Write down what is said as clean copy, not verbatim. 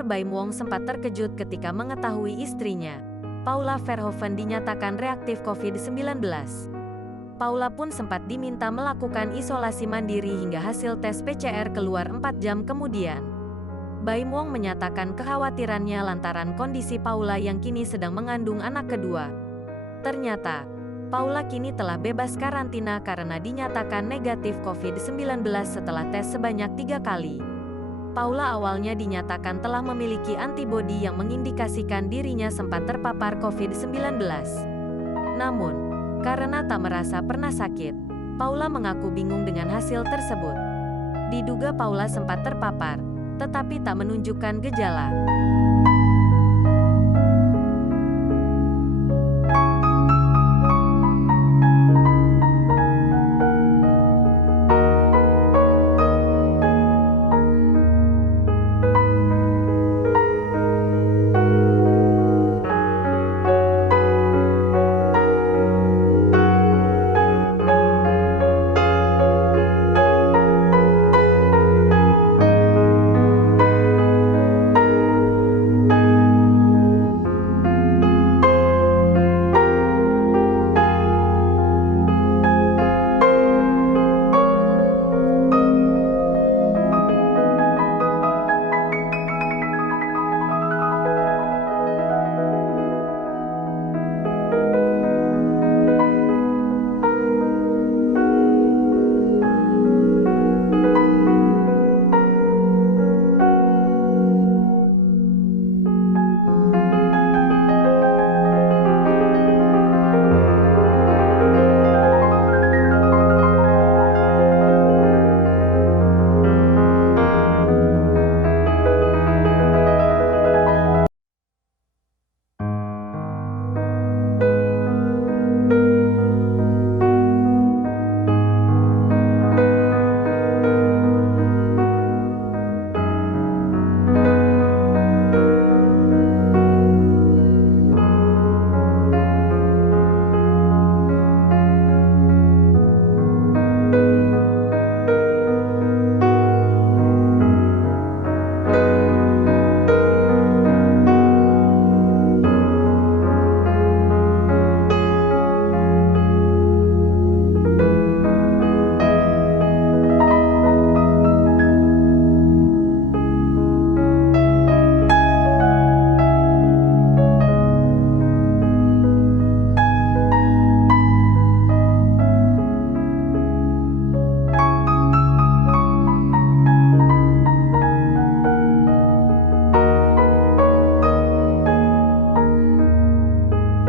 Aktor Baim Wong sempat terkejut ketika mengetahui istrinya, Paula Verhoeven, dinyatakan reaktif COVID-19. Paula pun sempat diminta melakukan isolasi mandiri hingga hasil tes PCR keluar 4 jam kemudian. Baim Wong menyatakan kekhawatirannya lantaran kondisi Paula yang kini sedang mengandung anak kedua. Ternyata, Paula kini telah bebas karantina karena dinyatakan negatif COVID-19 setelah tes sebanyak 3 kali. Paula awalnya dinyatakan telah memiliki antibodi yang mengindikasikan dirinya sempat terpapar COVID-19. Namun, karena tak merasa pernah sakit, Paula mengaku bingung dengan hasil tersebut. Diduga Paula sempat terpapar, tetapi tak menunjukkan gejala.